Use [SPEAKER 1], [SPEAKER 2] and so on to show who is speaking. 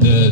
[SPEAKER 1] Yeah.